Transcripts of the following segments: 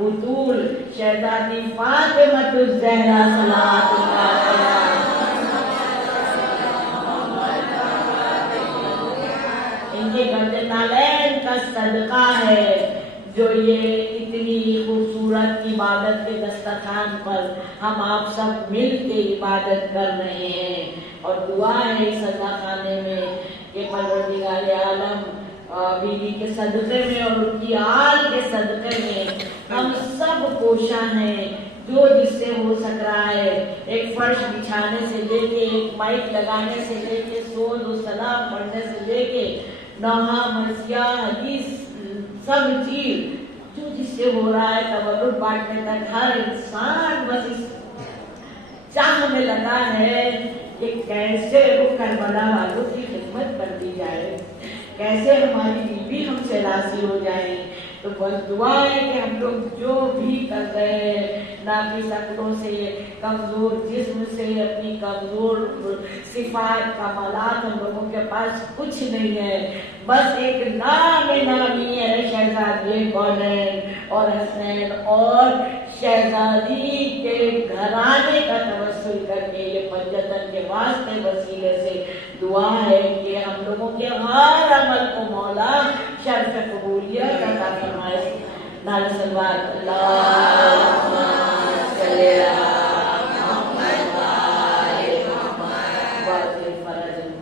بطول شہزادی فاطمہ الزہرا صلوات اللہ علیہا عبادت کے دسترخوان پر ہم آپ سب مل کے عبادت کر رہے ہیں، اور دعا ہے اس عزا خانے میں کہ پروردگار عالم بیوی کے صدقے میں اور ان کی آل کے صدقے میں ہم سب کوشاں ہیں، جو جس سے ہو سک رہا ہے، ایک فرش بچھانے سے لے کے، ایک مائک لگانے سے لے کے، سود و سلام پڑھنے سے لے کے، نوحہ مرثیہ حدیث، سب چیز جو جس سے ہو رہا ہے، تولد بانٹنے تک ہر انسان بس اس چاہ میں لگا ہے کہ کیسے وہ کربلا والوں کی خدمت کر دی جائے، کیسے ہماری بیوی ہم سے راضی ہو جائے۔ تو بس دعا ہے کہ ہم لوگ جو بھی کر رہے ہیں، ناقص عقلوں سے، کمزور جسم سے، اپنی کمزور صفات کمالات ہم لوگوں کے پاس کچھ نہیں ہے، بس ایک نام نامی ہے شہزادی کونین اور حسین اور شہزادی کے گھرانے کا توسل کر کے یہ پنجتن کے واسطے وسیلے سے دعا ہے کہ ہم لوگوں کے ہر عمل کو مولا شرف قبولیت عطا فرمائے۔ نعرہ صلوات اللہم صلی علی محمد وآل محمد وعجل فرجہم۔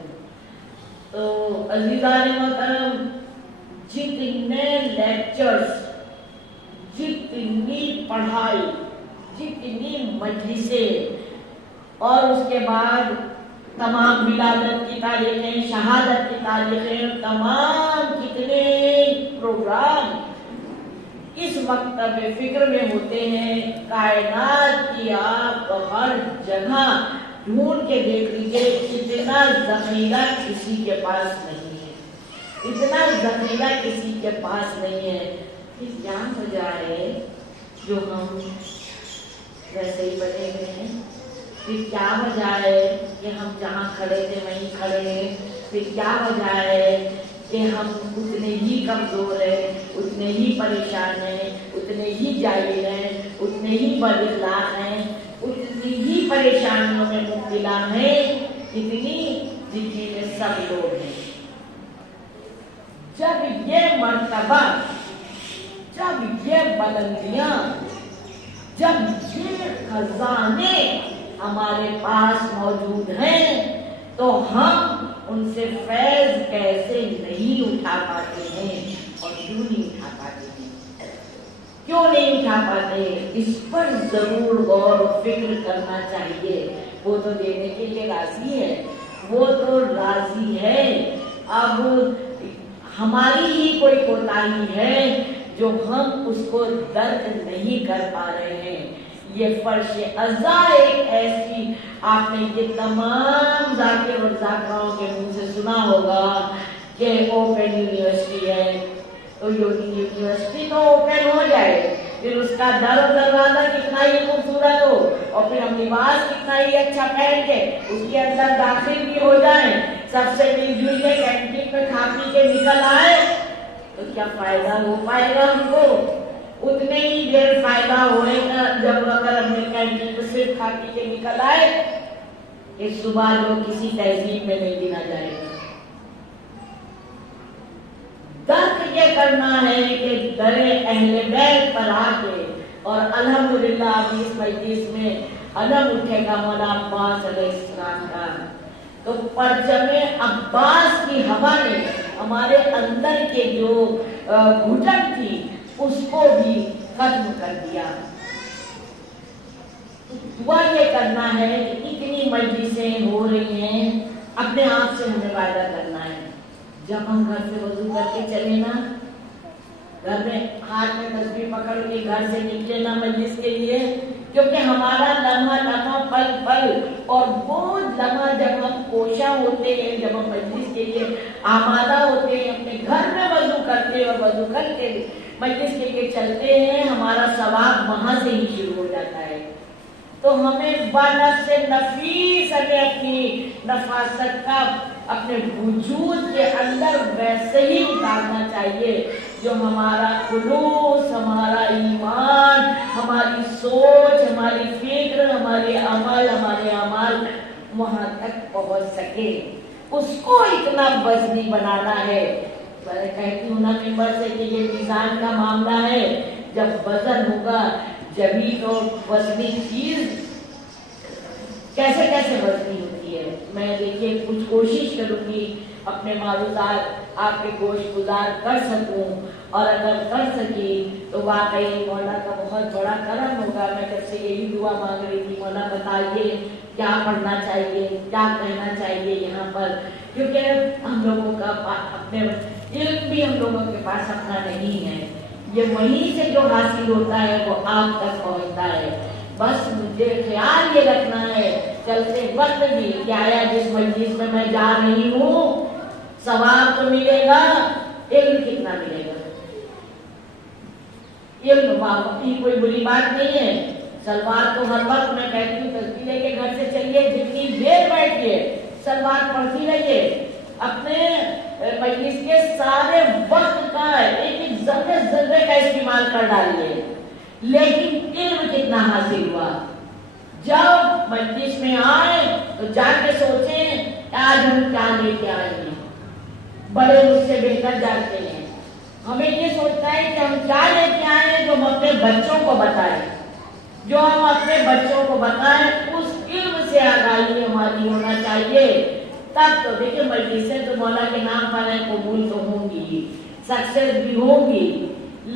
تو عزیزان محترم، جتنے لیکچرز، جتنی پڑھائی، جتنی مجلسیں، اور اس کے بعد تمام ولادت کی تاریخیں، شہادت کی تاریخیں، تمام کتنے پروگرام اس مکتب فکر میں ہوتے ہیں، کائنات کی آپ ہر جگہ ڈھونڈ کے دیکھ لیجیے، اتنا ذخیرہ کسی کے پاس نہیں ہے، اتنا ذخیرہ کسی کے پاس نہیں ہے۔ پھر کیا وجہ ہے جو ہم ویسے ہی بنے ہوئے ہیں؟ پھر کیا وجہ ہے کہ ہم جہاں کھڑے تھے وہیں کھڑے ہیں؟ پھر کیا وجہ ہے کہ ہم اتنے ہی کمزور ہیں، اتنے ہی پریشان ہیں، اتنے ہی جاہل ہیں، اتنے ہی بد اخلاق ہیں، اتنی ہی پریشانیوں میں مبتلا ہیں، جتنی میں سب لوگ ہیں۔ جب یہ مرتبہ، جب یہ بلندیاں، جب یہ خزانے ہمارے پاس موجود ہیں، تو ہم ان سے فیض کیسے نہیں اٹھا پاتے ہیں، اور کیوں نہیں اٹھا پاتے ہیں؟ کیوں نہیں اٹھا پاتے؟ اس پر ضرور غور و فکر کرنا چاہیے۔ وہ تو دینے کے لیے راضی ہے، وہ تو راضی ہے، اب ہماری ہی کوئی کوتاہی ہے جو ہم اس کو درک نہیں کر پا رہے ہیں۔ یہ فرش عزا ایک ایسی، آپ نے یہ تمام ذاکر اور ذاکراؤں کے منہ سے سنا ہوگا کہ اوپن یونیورسٹی ہے، تو یونیورسٹی تو اوپن ہو جائے، پھر اس کا در و دروازہ کتنا ہی خوبصورت ہو، اور پھر ہم لباس کتنا ہی اچھا پہن کے اس کے اندر داخل بھی ہو جائیں، سب سے مل جل کے کینٹین میں کھا پی کے نکل آئے، تو کیا فائدہ ہو پائے گا ہم کو؟ اتنے ہی دیر فائدہ ہوئے گا جب اگر ہم نے کینٹین میں صرف کھا پی کے نکل آئے کہ صبح جو کسی تہذیب میں نہیں گنا جائے گا۔ درک یہ کرنا ہے کہ در اہل بیت پر آ کے، اور الحمدللہ ابھی اس مجلس میں علم اٹھے گا مولا عباس علیہ السلام کا، تو پرچم عباس کی ہوا نے ہمارے اندر کے جو گھٹن تھی اس کو بھی ختم کر دیا۔ دعا یہ کرنا ہے کہ اتنی مجلسیں ہو رہی ہیں، اپنے آپ سے ہمیں وعدہ کرنا ہے، جب ہم گھر سے وضو کر کے چلے نا، گھر میں ہاتھ میں تسبیح پکڑ کے گھر سے نکلے نا مجلس کے لیے، کیونکہ ہمارا لمحہ لمحہ پل پل، اور وہ لمحہ جب ہم کوشاں ہوتے ہیں، جب ہم مجلس کے لیے آمادہ ہوتے ہیں، اپنے گھر میں وضو کرتے اور وضو کر کے مجلس کے لیے چلتے ہیں، ہمارا ثواب وہاں سے ہی شروع ہو جاتا ہے۔ تو ہمیں بنفس نفیس ہمیں اپنی نفاست کا اپنے وجود کے اندر ویسے ہی اتارنا چاہیے جو ہمارا خلوص، ہمارا ایمان، ہماری سوچ، ہماری فکر، ہمارے عمل وہاں تک پہنچ سکے، اس کو اتنا وزنی بنانا ہے۔ میں کہتی ہوں نا ممبر سے کہ یہ میزان کا معاملہ ہے، جب وزن ہوگا، جبھی تو وزنی چیز کیسے کیسے وزنی ہوتی ہے. میں دیکھیے کچھ کوشش کروں گی اپنے معروضات آپ کے گوشت گزار کر سکوں، اور اگر کر سکی تو واقعی مولا کا بہت بڑا کرم ہوگا. میں جب سے یہی دعا مانگ رہی تھی، مولا بتائیے کیا پڑھنا چاہیے، کیا کہنا چاہیے یہاں پر، کیونکہ ہم لوگوں کا اپنے علم بھی ہم لوگوں کے پاس اپنا نہیں ہے. یہ وہیں سے جو حاصل ہوتا ہے وہ آپ تک پہنچتا ہے. بس مجھے خیال یہ رکھنا ہے چلتے وقت بھی کہ آیا جس مجلس میں میں جا رہی ہوں ثواب تو ملے گا، علم کتنا ملے گا. علم واقعی کوئی بری بات نہیں ہے. سلوات تو ہر وقت میں کہتی ہوں چلتی لے کے گھر سے چلیے، جتنی دیر بیٹھیے سلوات پڑھتی رہیے. اپنے مجلس کے سارے وقت کا ایک ایک ذرے ذرے کا استعمال کر ڈالیے. لیکن علم کتنا حاصل ہوا. جب مجلس میں آئے تو جا کے سوچیں آج ہم کیا لے کے آئے ہیں. بڑے مجھ سے بہتر جانتے ہیں. ہمیں یہ سوچنا ہے کہ ہم کیا لے کے آئے ہیں جو ہم اپنے بچوں کو بتائیں. جو ہم اپنے بچوں کو بتائیں اس علم سے آگاہی ہماری ہونا چاہیے. تب تو دیکھیں مجلسیں تو مولا کے نام پر ہیں، قبول تو ہوں گی، سکسیس بھی ہوگی.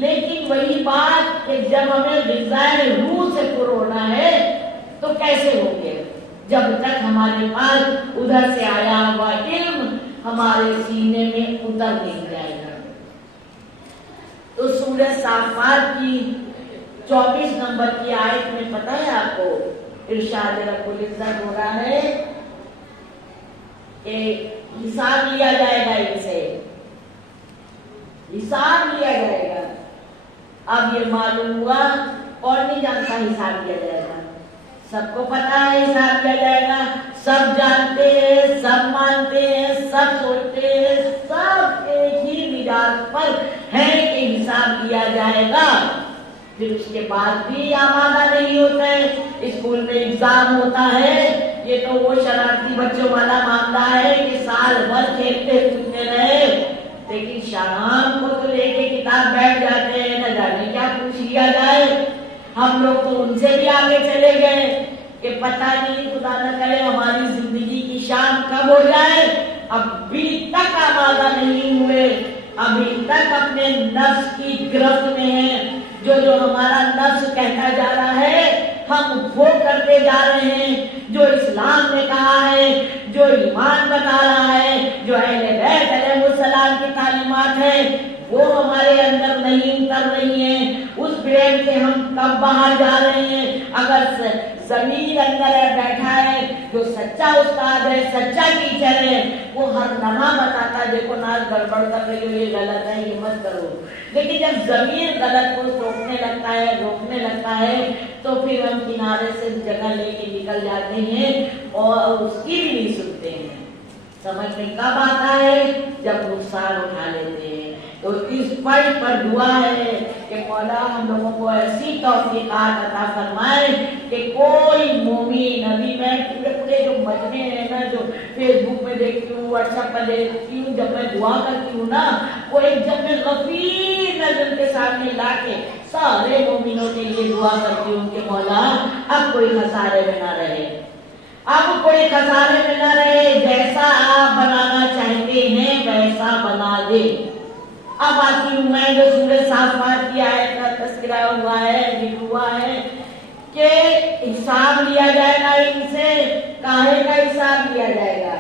لیکن وہی بات کہ جب ہمیں غذائے روح سے پر ہونا ہے تو کیسے ہوں گے جب تک ہمارے پاس ادھر سے آیا ہوا علم ہمارے سینے میں اتر نہیں جائے گا. تو سورہ صافات کی 24 نمبر کی آیت میں پتہ ہے آپ کو ارشاد رب العزت ہو رہا ہے کہ حساب لیا جائے گا، ان سے حساب لیا جائے گا. اب یہ معلوم ہوا کون نہیں جانتا حساب لیا جائے گا. سب کو پتا ہے حساب لیا جائے گا، سب جانتے ہیں، سب مانتے ہیں، سب سوچتے ہیں، سب ایک ہی مزاج پر ہے کہ حساب لیا جائے گا. پھر اس کے بعد بھی آمادہ نہیں ہوتا ہے. اسکول میں ایگزام ہوتا ہے، یہ تو وہ شرارتی بچوں والا معاملہ ہے کہ سال بھر کھیلتے کودتے رہے، لیکن شام کو تو لے کے کتاب بیٹھ جاتے ہیں، نہ جانے کیا پوچھ لیا جائے. ہم لوگ تو ان سے بھی آگے چلے گئے کہ پتہ نہیں خدا نہ کرے ہماری زندگی کی شام کب ہو جائے. ابھی تک آمادہ نہیں ہوئے، ابھی تک اپنے نفس کی گرفت میں ہیں. جو ہمارا نفس کہتا جا رہا ہے ہم وہ کرتے جا رہے ہیں جو اسلام نے کہا ہے، جو ایمان بتا رہا ہے، جو اہل بیت علیہ السلام کی تعلیمات ہیں وہ ہمارے اندر نہیں اتر رہی ہیں. اس برین سے ہم کب باہر جا رہے ہیں؟ اگر ضمیر اندر بیٹھا ہے جو سچا استاد ہے، سچا ٹیچر ہے، وہ ہر لمحہ بتاتا ہے دیکھو ناز گڑبڑ کر رہی ہو، یہ غلط ہے، یہ مت کرو. لیکن جب ضمیر غلط کو روکنے لگتا ہے تو پھر ہم کنارے سے جگہ لے کے نکل جاتے ہیں اور اس کی بھی نہیں سنتے ہیں. سمجھ میں کب آتا ہے؟ جب نقصان اٹھا لیتے ہیں. تو اس پر دعا ہے کہ مولا ہم لوگوں کو ایسی توفیقات عطا فرمائے کہ کوئی مومن. ابھی میں پورے جو مجمع ہیں نا، جو فیس بک میں دیکھتی ہوں، واٹس ایپ پر دیکھتی ہوں، جب میں دعا کرتی ہوں نا، وہ ایک جب میں غفیر نظر کے سامنے لا کے سارے مومنوں کے لیے دعا کرتی ہوں کہ مولا اب کوئی خسارے میں نہ رہے، اب کوئی خسارے میں نہ رہے، جیسا آپ بنانا چاہتے ہیں ویسا بنا دے. اب آتی ہوں میں جو سورہ صافات کی آیت کا تذکرہ ہوا ہے، ذکر ہوا ہے کہ حساب لیا جائے گا ان سے. کاہے کا حساب لیا جائے گا؟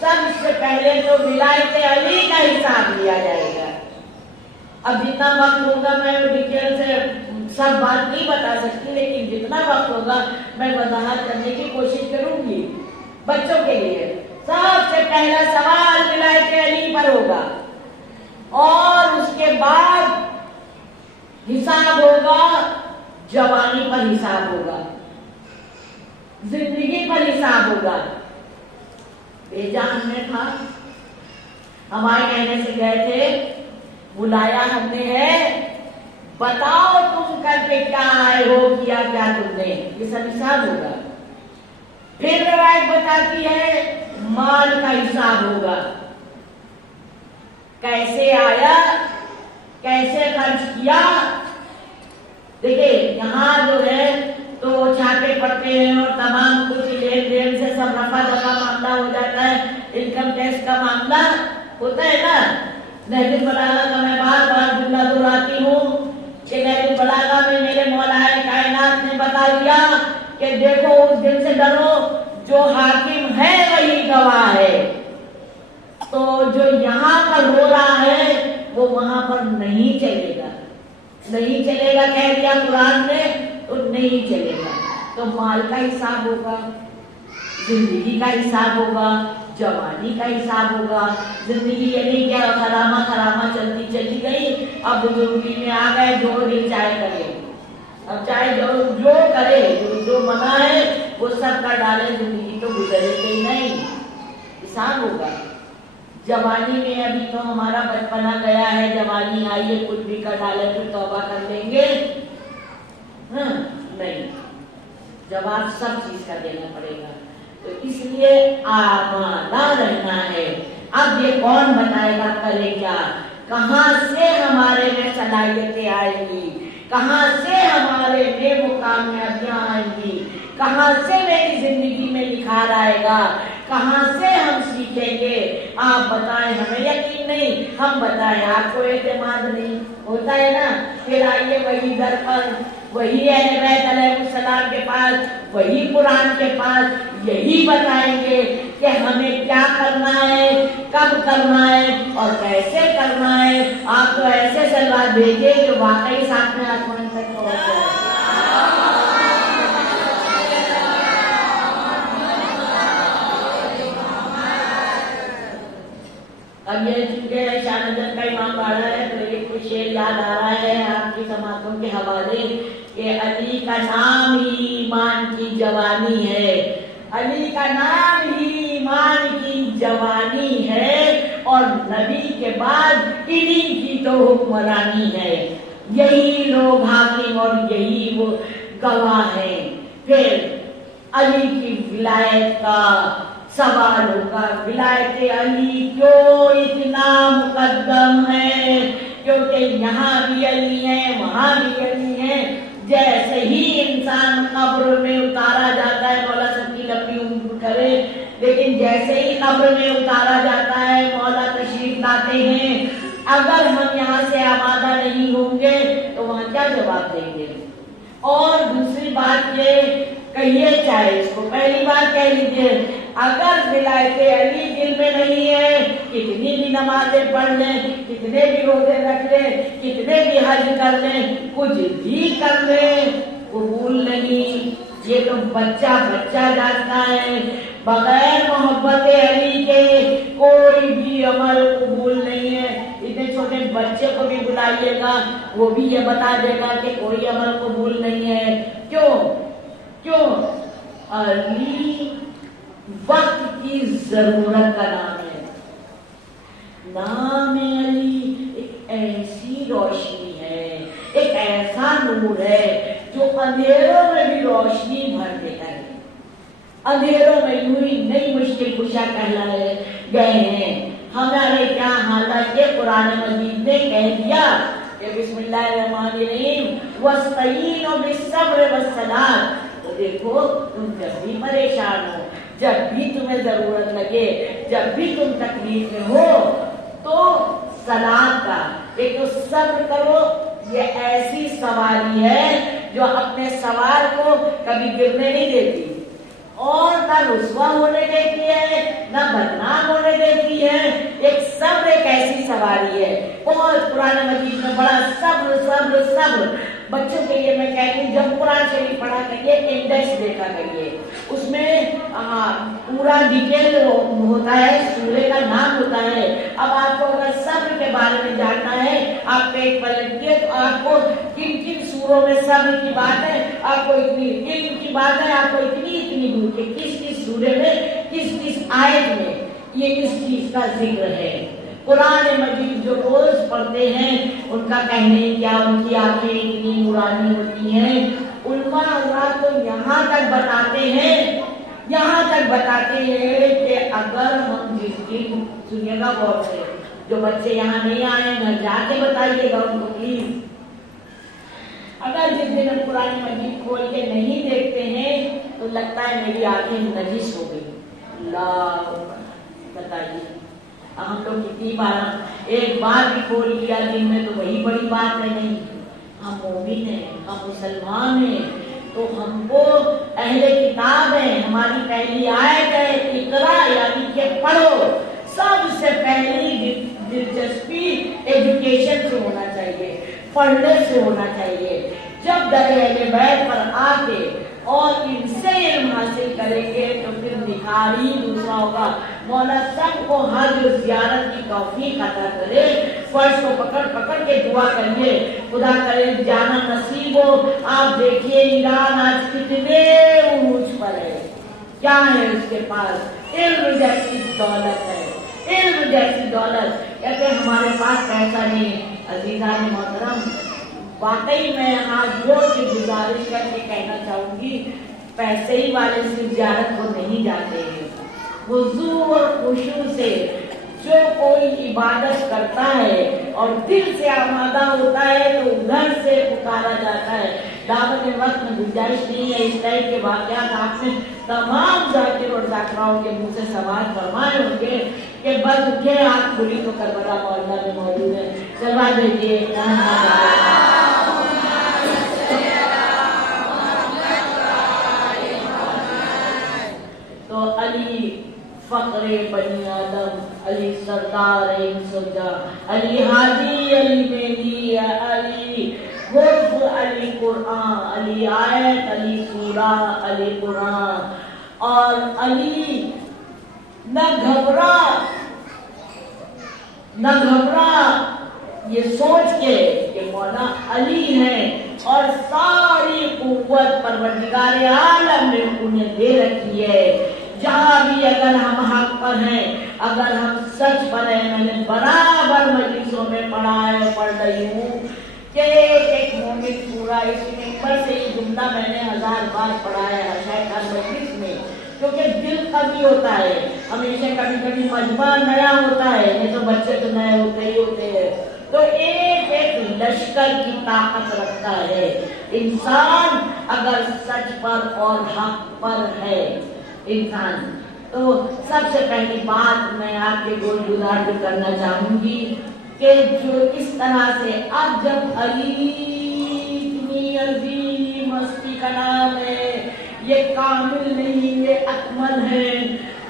سب سے پہلے تو ولایت علی کا حساب لیا جائے گا. اب جتنا وقت ہوگا میں ڈیٹیل سے سب بات نہیں بتا سکتی، لیکن جتنا وقت ہوگا میں وضاحت کرنے کی کوشش کروں گی. بچوں کے لیے سب سے پہلا سوال ولایت علی پر ہوگا، اور اس کے بعد حساب ہوگا، جوانی پر حساب ہوگا، زندگی پر حساب ہوگا. بھیجا ہم نے تھا، ہمارے کہنے سے گئے تھے، بلایا ہم نے ہے، بتاؤ تم کر کے کیا آئے ہو، کیا کیا تم نے، یہ سب حساب ہوگا. پھر روایت بتاتی ہے مال کا حساب ہوگا، کیسے آیا، کیسے خرچ کیا. دیکھیں یہاں جو ہے تو چھاپے پڑتے ہیں اور تمام کچھ لین دین سے سب رفع دفع معاملہ ہو جاتا ہے، انکم ٹیکس کا معاملہ ہوتا ہے نا۔ نہج البلاغہ کا میں بار بار جملہ دہراتی ہوں کہ نہج البلاغہ میں میرے مولا کائنات نے بتا دیا کہ دیکھو اس دن سے ڈرو جو حاکم ہے وہی گواہ ہے۔ تو جو یہاں پر ہو رہا ہے وہ وہاں پر نہیں چلے گا، نہیں چلے گا کہہ دیا قرآن نے تو نہیں چلے گا۔ تو مال کا حساب ہوگا، زندگی کا حساب ہوگا، جوانی کا حساب ہوگا۔ زندگی یہ نہیں کیا خرامہ خرامہ چلتی چلی گئی، اب بزرگی میں آ گئے جو دل چاہے کرے، اب چاہے جو کرے، جو منع ہے وہ سب کر ڈالے، زندگی تو گزرے گئی نہیں، حساب ہوگا۔ جوانی میں ابھی تو ہمارا بچپنا گیا ہے، جوانی آئی ہے کچھ بھی کر ڈالے پھر توبہ کر لیں گے، نہیں، جواب سب چیز کا دینا پڑے گا۔ تو اس لیے آمادہ رہنا ہے۔ اب یہ کون بتائے گا کرے کیا، کہاں سے ہمارے میں صلاحیتیں آئیں گی، کہاں سے ہمارے میں وہ کامیابیاں آئیں گی، کہاں سے میری زندگی میں نکھار آئے گا، کہاں سے ہم سیکھیں گے۔ آپ بتائیں، ہمیں یقین نہیں، ہم بتائیں آپ کو اعتماد نہیں ہوتا ہے نا، پھر آئیے وہی در پر، وہی اہل بیت علیہ السلام کے پاس، وہی قرآن کے پاس، یہی بتائیں گے کہ ہمیں کیا کرنا ہے، کب کرنا ہے اور کیسے کرنا ہے۔ آپ تو ایسے سلوات بھیجے جو واقعی ساتھ میں آسمان تک پہنچ جائے۔ اب یہ چونکہ شاہنظر کا امام باڑا ہے تو ایک کچھ شعر یاد آ رہا ہے آپ کی سماعتوں کے حوالے کہ علی کا نام ہی ایمان کی جوانی ہے، علی کا نام ہی ایمان کی جوانی ہے، اور نبی کے بعد انہی کی تو حکمرانی ہے، یہی لوگ حاکم اور یہی وہ گواہ ہیں۔ پھر علی کی ولایت کا سوال ہوگا، ولایت علی کیوں اتنا مقدم ہے، کیونکہ یہاں بھی علی ہے وہاں بھی علی ہے۔ جیسے ہی انسان قبر میں اتارا جاتا ہے، مولا سب کی لمبی عمر کرے، لیکن جیسے ہی قبر میں اتارا جاتا ہے مولا تشریف لاتے ہیں، اگر ہم یہاں سے آمادہ نہیں ہوں گے تو وہاں کیا جواب دیں گے۔ اور دوسری بات یہ کہیے، چاہے اس کو پہلی بات کہہ لیجیے، اگر ولایت علی دل میں نہیں ہے، کتنی بھی نمازیں پڑھ لیں، کتنے بھی روزے رکھ لیں، کتنے بھی حج کر لیں، کچھ بھی کر لیں، قبول نہیں۔ یہ تو بچہ جانتا ہے، بغیر محبت علی کے کوئی بھی عمل قبول نہیں ہے۔ اتنے چھوٹے بچے کو بھی بلائیے گا وہ بھی یہ بتا دے گا کہ کوئی عمل قبول نہیں ہے۔ کیوں؟ علی وقت کی ضرورت کا نام ہے۔ نام علی ایک ایسی روشنی ہے، ایک ایسا نور ہے جو اندھیروں میں بھی روشنی بھر دیتا ہے۔ اندھیروں میں یوں ہی نئی مشکل کشا کہلائے گئے ہیں ہمارے کیا، حالانکہ قرآن مجید نے کہہ دیا کہ بسم اللہ الرحمن الرحیم وَاسْتَعِینُوا بِالصَّبْرِ وَالصَّلَاةِ۔ تو دیکھو تم جب بھی پریشان ہو، جب بھی تمہیں ضرورت لگے، جب بھی تم تکلیف میں ہو تو صلاۃ کا ایک تو صبر کرو۔ یہ ایسی سواری ہے جو اپنے سوار کو کبھی گرنے نہیں دیتی اور نہ رسوا ہونے دیتی ہے نہ بدنام ہونے دیتی ہے۔ ایک صبر ایک ایسی سواری ہے، بہت قرآن مجید میں بڑا صبر بچوں کے لیے میں کہتی ہوں جب قرآن شریف پڑھا کریے انڈیکس دیکھا کریے، اس میں پورا ڈیٹیل ہوتا ہے، سورے کا نام ہوتا ہے۔ اب آپ کو اگر صبر کے بارے میں جاننا ہے، آپ پیج پلٹیے تو آپ کو کن کن سوروں میں صبر کی بات ہے، آپ کو اتنی علم کی بات ہے، آپ کو اتنی دور کہ کس سورے میں کس آیت میں یہ اس چیز کا ذکر ہے۔ قرآن مجید جو روز پڑھتے ہیں ان کا کہنے کیا، ان کی آنکھیں اتنی نورانی ہوتی ہیں۔ علماء اللہ تو یہاں تک بتاتے ہیں کہ اگر ہم جس دن، سنیے گا غور سے، جو بچے یہاں نہیں آئے گھر جا کے بتائیے گا ان کو پلیز، اگر جس دن ہم قرآن مجید کھول کے نہیں دیکھتے ہیں تو لگتا ہے میری آنکھیں نجس ہو گئی. اللہ بتائیے ہم لوگ کتنی بار ایک بار بھی کھول لیا دن میں تو وہی بڑی بات ہے. نہیں، ہم مومن ہیں، ہم مسلمان ہیں، تو ہم کو اہل کتاب ہیں. ہماری پہلی آیت ہے اقرا، یعنی کہ پڑھو. سب سے پہلی دلچسپی ایجوکیشن سے ہونا چاہیے، پڑھنے سے ہونا چاہیے. جب در اہل بیت پر آ کے اور ان سے علم حاصل کریں گے تو پھر نکھار ہی دوسرا ہوگا. مولا سب کو حج و زیارت کی توفیق عطا کرے. فرش کو پکڑ پکڑ کے دعا کریے، خدا کرے جانا نصیب ہو. آپ دیکھیے ایران آج کتنے عروج پر ہے. کیا ہے اس کے پاس؟ علم جیسی دولت ہے، علم جیسی دولت. کہتے ہمارے پاس پیسہ نہیں. عزیزان محترم، واقعی میں آج جوڑ کے گزارش کر کے کہنا چاہوں گی، پیسے ہی والے صرف زیارت کو نہیں جاتے ہیں. وضو اور خشوع سے جو کوئی عبادت کرتا ہے اور دل سے آمادہ ہوتا ہے تو ادھر سے پکارا جاتا ہے. دعوت وقت میں گنجائش نہیں ہے. اس ٹائپ کے واقعات آپ نے تمام ذاکر اور ذاکراؤں کے منہ سے سوال فرمائے ہوں گے کہ بس اٹھے آنکھ کھلی تو کربلا معاملہ میں موجود ہے. چلوا دیجیے. تو علی فقر بنی آدم، علی سردار سجا، علی ہادی، علی مہدی، علی حفظ، علی قرآن، علی آیت، علی سورہ، علی قرآن. اور علی نہ گھبرا یہ سوچ کے کہ مولا علی ہے اور ساری قوت پروردگار عالم نے انہیں دے رکھی ہے. جہاں بھی اگر ہم حق پر ہیں، اگر ہم سچ پر ہیں، میں نے برابر مجلسوں میں پڑھا ہے، پڑھ رہی ہوں کہ ایک مومن پورا اس ممبر سے یہ جملہ میں نے 1000 بار پڑھا ہے شاید ہر مجلس میں، کیونکہ دل کبھی ہوتا ہے ہمیشہ، کبھی کبھی مجمع نیا ہوتا ہے، یہ تو بچے تو نئے ہوتے ہی ہوتے ہیں. تو ایک لشکر کی طاقت رکھتا ہے انسان اگر سچ پر اور حق پر ہے انسان. تو سب سے پہلی بات میں آپ کے گول گزار کرنا چاہوں گی کہ جو اس طرح سے اب جب علی اتنی عظیم ہستی کا نام ہے، یہ کامل نہیں، یہ اکمل ہے،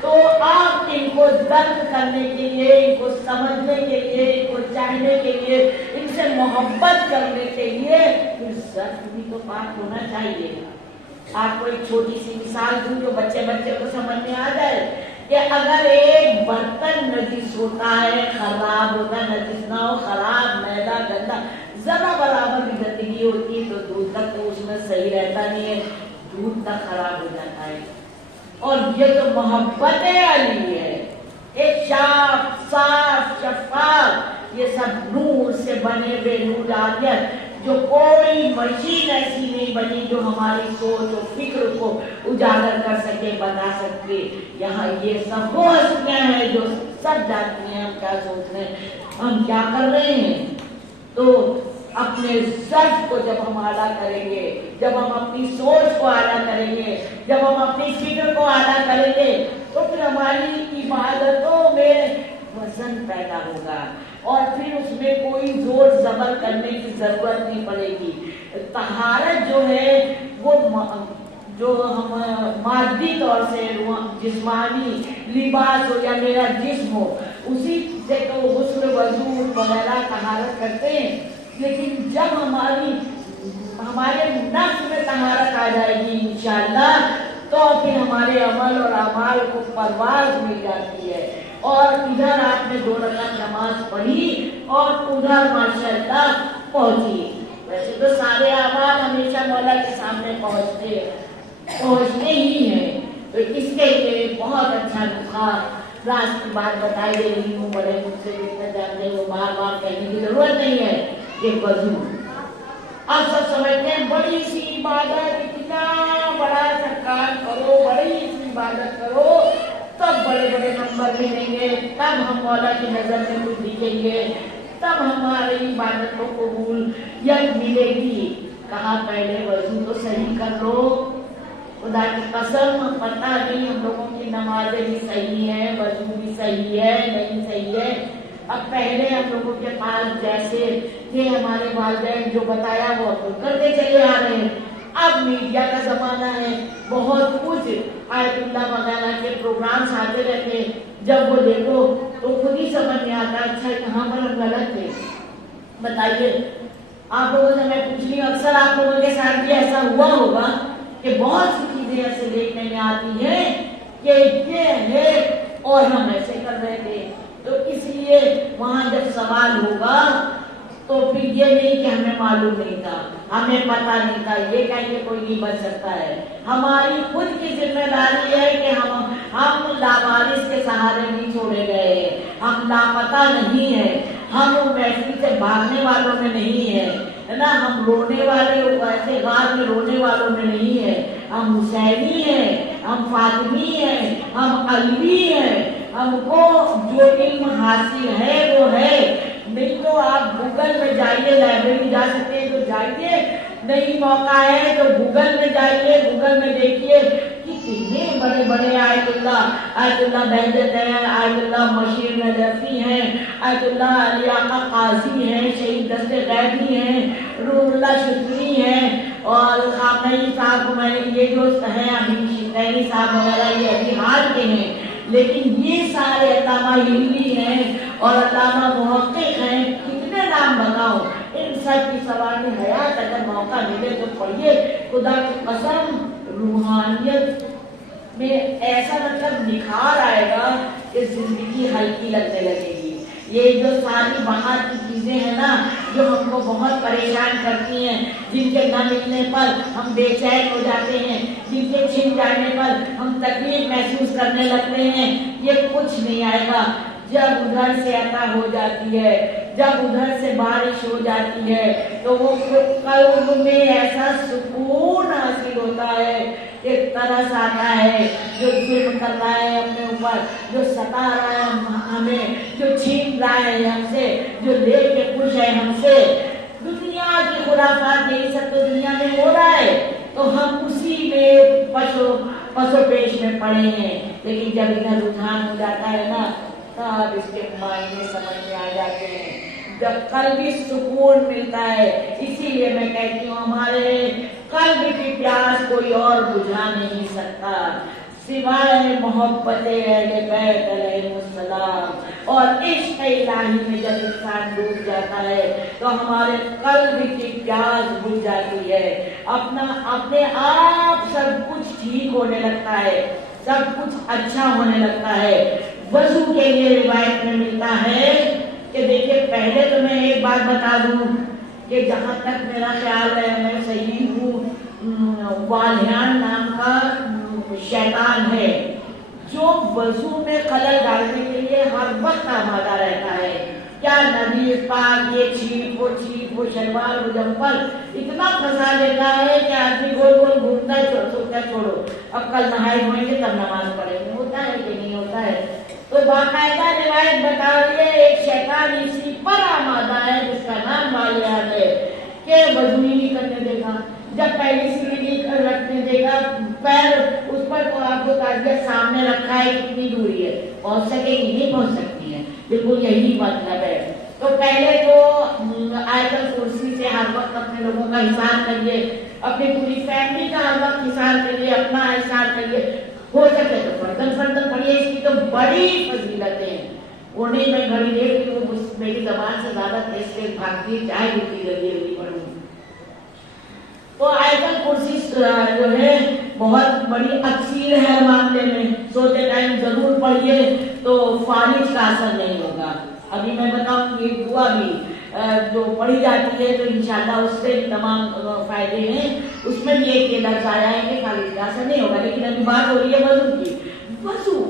تو آپ ان کو درک کرنے کے لیے، ان کو سمجھنے کے لیے، ان کو چاہنے کے لیے، ان سے محبت کرنے کے لیے پھر سچ بھی تو بات ہونا چاہیے. آپ کو ایک چھوٹی سی مثال دوں جو بچے کو سمجھ میں آ جائے کہ اگر ایک برتن نجس ہوتا ہے، خراب ہوتا ہے، نجس نہ ہو، خراب، میلا، گندا، ذرا برابر بھی گندگی ہوتی ہے تو دودھ تک تو اس میں صحیح رہتا نہیں ہے، دودھ تک خراب ہو جاتا ہے. اور یہ تو محبت علی ہے، ایک صاف شفاف، یہ سب نور سے بنے بے نوریت، جو کوئی مشین ایسی نہیں بنی جو ہماری سوچ و فکر کو اجاگر کر سکے، بنا سکے. یہاں یہ سب وہ ہستیاں ہیں جو سب جانتی ہیں ہم کیا سوچ رہے ہیں، ہم کیا کر رہے ہیں. تو اپنے ظرف کو جب ہم اعلیٰ کریں گے، جب ہم اپنی سوچ کو اعلیٰ کریں گے، جب ہم اپنی فکر کو اعلیٰ کریں گے تو پھر ہماری عبادتوں میں وزن پیدا ہوگا اور پھر اس میں کوئی زور زبر کرنے کی ضرورت نہیں پڑے گی. طہارت جو ہے وہ جو ہم مادی طور سے جسمانی لباس ہو یا میرا جسم ہو اسی سے تو غسل وضو وغیرہ طہارت کرتے ہیں، لیکن جب ہمارے نفس میں طہارت آ جائے گی انشاءاللہ تو پھر ہمارے عمل اور اعمال کو پرواز مل جاتی ہے. اور ادھر آپ نے 2 رکعت نماز پڑھی اور ادھر ماشاءاللہ پہنچی. ویسے تو سارے اعمال ہمیشہ مولا کے سامنے پہنچتے ہی ہیں. تو اس کے لیے بہت اچھا نسخہ راز کی بات بتائی دے رہی ہوں، بڑے مجھ سے جتنا جانتے ہیں وہ بار بار کہنے کی ضرورت نہیں ہے کہ وضو. اب سب سمجھتے ہیں بڑی سی عبادت، اتنا بڑا سا کام کرو، بڑی سی عبادت کرو تب بڑے بڑے نمبر ملیں گے، تب ہم مولا کی نظر میں کچھ دکھیں گے، تب ہماری عبادت کو قبولیت ملے گی. کہا پہلے وضو تو صحیح کر لو. خدا کی قسم پتہ نہیں ہم لوگوں کی نمازیں بھی صحیح ہیں، وضو بھی صحیح ہے نہیں صحیح ہے. اب پہلے ہم لوگوں کے پاس جیسے تھے ہمارے والدین جو بتایا وہ اب کرتے چلے آ رہے ہیں. اب میڈیا کا زمانہ ہے، بہت کچھ آیت اللہ وغیرہ کے پروگرامس آتے رہتے ہیں، جب وہ دیکھو تو خود ہی سمجھ میں آتا ہے اچھا کہاں پر ہم غلط تھے. بتائیے آپ لوگوں سے میں پوچھ رہی ہوں، اکثر آپ لوگوں کے ساتھ بھی ایسا ہوا ہوگا کہ بہت سی چیزیں ایسے دیکھنے میں آتی ہیں کہ یہ ہے اور ہم ایسے کر رہے تھے. تو اس لیے وہاں جب سوال ہوگا تو پھر یہ نہیں کہ ہمیں معلوم نہیں تھا، ہمیں پتہ نہیں تھا، یہ کہیں کہ کوئی نہیں بچ سکتا ہے. ہماری خود کی ذمہ داری ہے کہ ہم لاوارث کے سہارے نہیں چھوڑے گئے، ہم لاپتہ نہیں ہیں، ہم محفل سے بھاگنے والوں میں نہیں ہے نا، ہم رونے والے ایسے غار میں رونے والوں میں نہیں ہے. ہم حسینی ہیں، ہم فاطمی ہیں، ہم علوی ہیں. ہم کو جو علم حاصل ہے وہ ہے. نہیں تو آپ گوگل میں جائیے، لائبریری جا سکتے ہیں تو جائیے، نہیں موقع ہے تو گوگل میں جائیے، گوگل میں دیکھیے کہ کتنے بڑے بڑے آیت اللہ بہجت ہیں، آیت اللہ مشیر نجفی ہیں، آیت اللہ علی آقا قاضی ہیں، شہید دست غیبی ہیں، روح اللہ شکری ہیں، اور خامنئی صاحب میں یہ جو ہیں ابھی شکری صاحب وغیرہ یہ ابھی حال کے ہیں. لیکن یہ سارے علامہ ہندی ہیں اور علامہ محقق ہیں، کتنے نام بتاؤ. ان سب کی سوال حیات اگر موقع ملے تو پڑھیے. خدا کی قسم روحانیت میں ایسا مطلب نکھار آئے گا کہ زندگی ہلکی لگنے لگے گی. یہ جو ساری باہر کی چیزیں ہیں نا جو ہم کو بہت پریشان کرتی ہیں، جن کے نہ ملنے پر ہم بے چین ہو جاتے ہیں، جن کے چھن جانے پر ہم تکلیف محسوس کرنے لگتے ہیں، یہ کچھ نہیں آئے گا. جب ادھر سے عطا ہو جاتی ہے، جب ادھر سے بارش ہو جاتی ہے تو وہ قلب میں ایسا سکون حاصل ہوتا ہے کہ ترس آتا ہے. جو ظلم کر رہا ہے اپنے اوپر، جو ستا رہا ہے ہمیں، جو چھین رہا ہے ہم سے، جو لے کے خوش ہے ہم سے، دنیا کی خرافات یہی سب تو دنیا میں ہو رہا ہے تو ہم اسی میں پسو پیش میں پڑے ہیں. لیکن جب ادھر رجحان ہو جاتا ہے نا تب اس کے معنی سمجھ میں آ جاتے ہیں، جب قلبی سکون ملتا ہے. اسی لیے میں کہتی ہوں ہمارے قلب کی پیاس کوئی اور بجھا نہیں سکتا سوائے محبت اہل بیت علیہ السلام. اور عشق الہی میں جب انسان ڈوب جاتا ہے تو ہمارے قلب کی پیاس بجھ جاتی ہے، اپنے آپ سب کچھ ٹھیک ہونے لگتا ہے، سب کچھ اچھا ہونے لگتا ہے. وضو کے لیے روایت میں ملتا ہے کہ دیکھیے پہلے تو میں ایک بات بتا دوں کہ جہاں تک میرا خیال ہے میں صحیح ہوں، والیان نام کا شیطان ہے جو وضو میں خلل ڈالنے کے لیے ہر وقت آمادہ رہتا ہے. کیا نبی پاک یہ چھیٹ وہ شلوار وہ جمپل اتنا پھنسا لیتا ہے کہ آدمی گول گول گھومتا ہے. سوچتا چھوڑو اب کل نہائے ہوئیں گے تب نماز پڑھیں گے. ہوتا ہے کہ نہیں ہوتا ہے؟ تو باقاعدہ روایت بتا رہی ہے ایک شیطان اسی پر آمادہ ہے جس کا نام والیان ہے کہ وضو ہی نہیں کرنے دے گا. جب پہلی سیڑھی رکھنے دے گا پیر اس پر تو آپ کو تعزیت سامنے رکھا ہے کتنی دوری ہے، پہنچ سکے گی نہیں پہنچ سکتی ہے. بالکل یہی مطلب ہے. تو پہلے تو آیت الکرسی سے ہر وقت اپنے لوگوں کا حساب کریے، اپنی پوری فیملی کا ہر وقت حساب کریے، اپنا حساب کریے. ہو سکے تو فردن پڑھیے، اس کی تو بڑی فضیلتیں ہیں. انہیں میں گھڑی دیکھ رہی ہوں میری زبان سے زیادہ تیز بھاگتی ہے، چاہے جتنی جلدی پڑھوں. تو آیت الکرسی جو ہے بہت بڑی اکثیر ہے معاملے میں، سوتے ٹائم ضرور پڑھیے تو فالج کا اثر نہیں ہوگا. ابھی میں بتاؤں یہ دعا بھی جو پڑھی جاتی ہے تو انشاءاللہ اس سے بھی تمام فائدے ہیں. اس میں بھی ایک لفظ آیا ہے کہ فالج کا اثر نہیں ہوگا. لیکن ابھی بات ہو رہی ہے وضو کی. وضو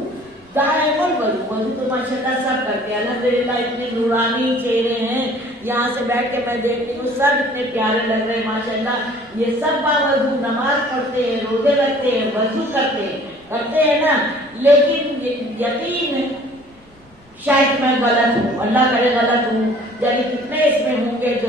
وضو تو ماشاءاللہ سب کرتے ہیں، الحمدللہ اتنے نورانی چہرے ہیں. یہاں سے بیٹھ کے میں دیکھتی ہوں سب اتنے پیارے لگ رہے ہیں ماشاءاللہ. یہ سب باوضو نماز پڑھتے ہیں، روزے رکھتے ہیں، وضو کرتے ہیں نا. لیکن یقین شاید میں غلط ہوں، اللہ کرے غلط ہوں. یعنی کتنے اس میں ہوں گے جو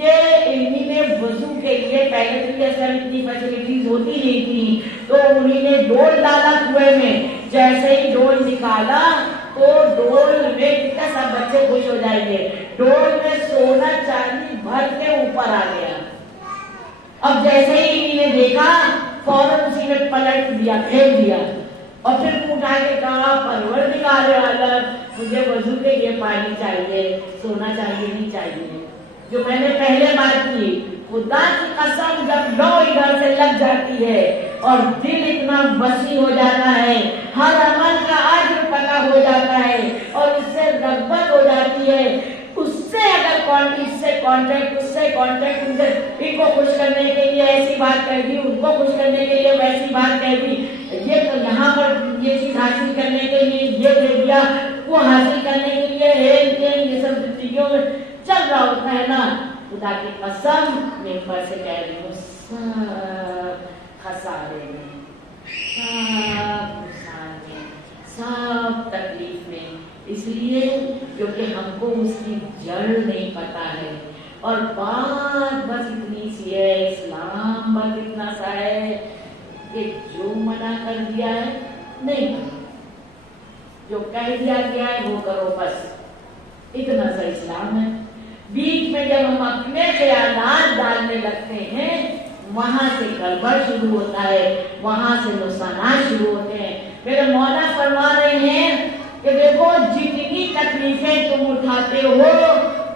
کہ انہی نے وضو کے لیے، پہلے تو یہ سب اتنی فیسلٹیز ہوتی نہیں تھی، تو انہی نے ڈول ڈالا کنویں میں، جیسے ہی ڈول نکالا تو ڈول میں کتنا سب بچے خوش ہو جائیں گے، ڈول میں سونا چاندی بھر کے اوپر آ گیا۔ اب جیسے ہی انہی نے دیکھا فوراً اسی نے پلٹ دیا، پھینک دیا، اور پھر اٹھا کے کہا پروردگار عالم مجھے وضو کے لیے پانی چاہیے، سونا چاہیے نہیں چاہیے۔ جو میں نے پہلے بات کی، خدا کی قسم جب لو ادھر سے لگ جاتی ہے اور دل اتنا وسیع ہو جاتا ہے، ہر عمل کا اجر پتہ ہو جاتا ہے اور اس سے رغبت ہو جاتی ہے، اس سے اگر کانٹیکٹ ان سے ان کو خوش کرنے کے لیے ایسی بات کہہ دی، ان کو خوش کرنے کے لیے ویسی بات کہہ دی، یہ تو یہاں پر یہ چیز حاصل کرنے کے لیے یہ دے دیا، وہ حاصل کرنے کے لیے یہ سب زندگیوں میں چل رہا ہوتا ہے نا۔ خدا کی قسم میں اوپر سے کہہ رہی ہوں، سب خسارے میں، سب نقصان میں، سب تکلیف میں، اس لیے کیونکہ ہم کو اس کی جڑ نہیں پتا ہے، اور بات بس اتنی سی ہے، اسلام بس اتنا سا ہے کہ جو منع کر دیا ہے نہیں کرو، جو کہہ دیا گیا ہے وہ کرو، بس اتنا سا اسلام ہے۔ بیچ میں جب ہم اپنے خیالات ڈالنے لگتے ہیں، وہاں سے گڑبڑ شروع ہوتا ہے، وہاں سے نقصانات شروع ہوتے ہیں۔ میرے مولا فرما رہے ہیں کہ دیکھو جتنی تکلیفیں تم اٹھاتے ہو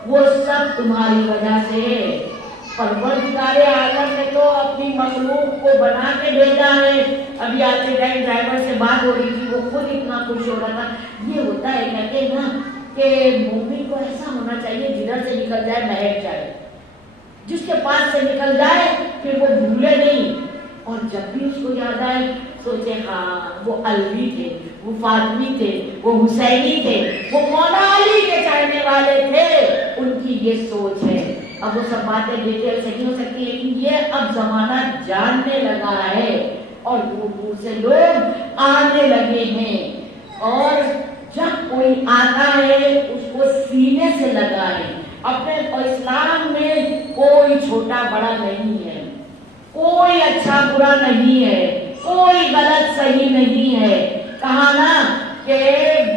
وہ سب تمہاری وجہ سے، پروردگار عالم نے تو اپنی مخلوق کو بنا کے بھیجا ہے۔ ابھی آتے ٹائم ڈرائیور سے بات ہو رہی تھی، وہ خود اتنا خوش ہو رہا تھا۔ یہ ہوتا ہے کہتے ہیں نا کہ مومن کو ایسا ہونا چاہیے جدھر سے نکل جائے مہک جائے، جس کے پاس سے نکل جائے پھر وہ بھولے نہیں، اور جب بھی اس کو یاد آئے سوچے ہاں وہ علوی تھے، وہ فاطمی تھے، وہ حسینی تھے، وہ مولا علی کے چاہنے والے تھے، ان کی یہ سوچ ہے۔ اب وہ سب باتیں ڈیٹیل سے نہیں ہو سکتی، لیکن یہ اب زمانہ جاننے لگا ہے اور دور دور سے لوگ آنے لگے ہیں، اور جب کوئی آتا ہے اس کو سینے سے لگائے۔ اپنے اسلام میں کوئی چھوٹا بڑا نہیں ہے، کوئی اچھا برا نہیں ہے، کوئی غلط صحیح نہیں ہے۔ کہا نا کہ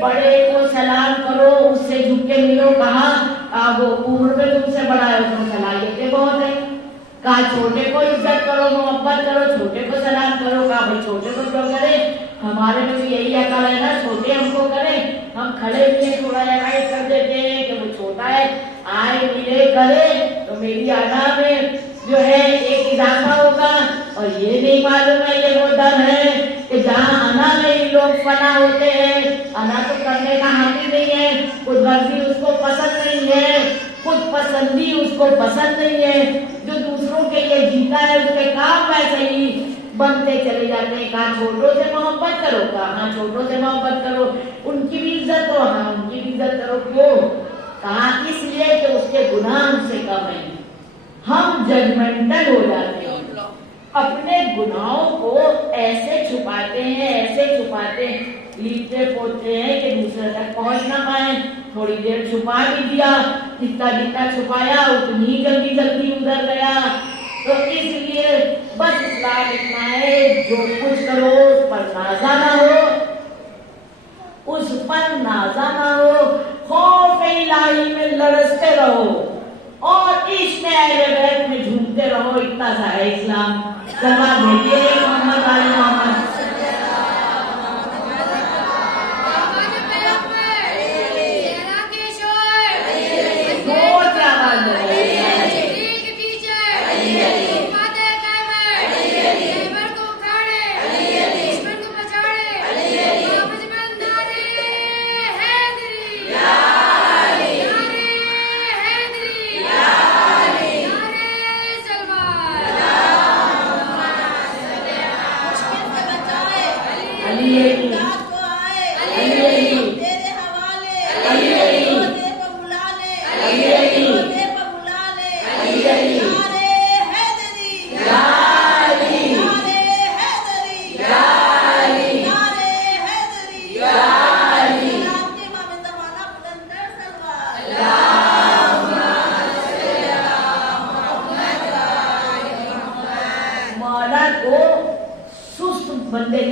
بڑے کو سلام کرو، اس سے جھک کے ملو، کہا وہ عمر میں تم سے بڑا ہے، اس میں صلاحیتیں بہت ہے۔ کہا چھوٹے کو عزت کرو، محبت کرو، چھوٹے کو سلام کرو، کہا بھائی چھوٹے کو کیوں کرے، ہمارے میں بھی یہی عقل ہے نا، چھوٹے ہم کو کریں، ہم کھڑے ہوئے تھوڑا ایڈوائز کر دیتے ہیں کہ وہ چھوٹا ہے، آئے ملے کرے تو میری ادا میں جو ہے ایک اضافہ ہوگا، اور یہ نہیں معلوم ہے یہ وہ در ہے کہ جہاں انا میں ہی لوگ فنا ہوتے ہیں۔ انا تو کرنے کا حامی نہیں ہے، خود غرضی اس کو پسند نہیں ہے، خود پسندی اس کو پسند نہیں ہے، جو دوسروں کے لیے جیتا ہے اس کے کام ویسے ہی بنتے چلے جاتے ہیں۔ کہاں چھوٹوں سے محبت کرو، کہاں چھوٹوں سے محبت کرو، ان کی بھی عزت کرو، ہاں ان کی بھی عزت کرو، کیوں؟ کہاں اس لیے کہ اس کے گناہ ہم سے کم ہیں۔ ہم ججمنٹل ہو جاتے ہیں، اپنے گناہوں کو ایسے چھپاتے ہیں، ایسے چھپاتے ہیں، لیپتے پوچھتے ہیں کہ دوسرے تک پہنچ نہ پائیں۔ تھوڑی دیر چھپا بھی دیا، جتنا جتنا چھپایا اتنی جلدی جلدی ادھر گیا۔ تو اس لیے بس اسلام اتنا ہے، جو کچھ کرو اس پر نازا نہ ہو، اس پر نازا نہ ہو، خوف الہی میں لرزتے رہو، اور عشق اہل بیت میں جھومتے رہو، اتنا سا ہے اسلام۔ جواب دیجیے محمد علی محمد۔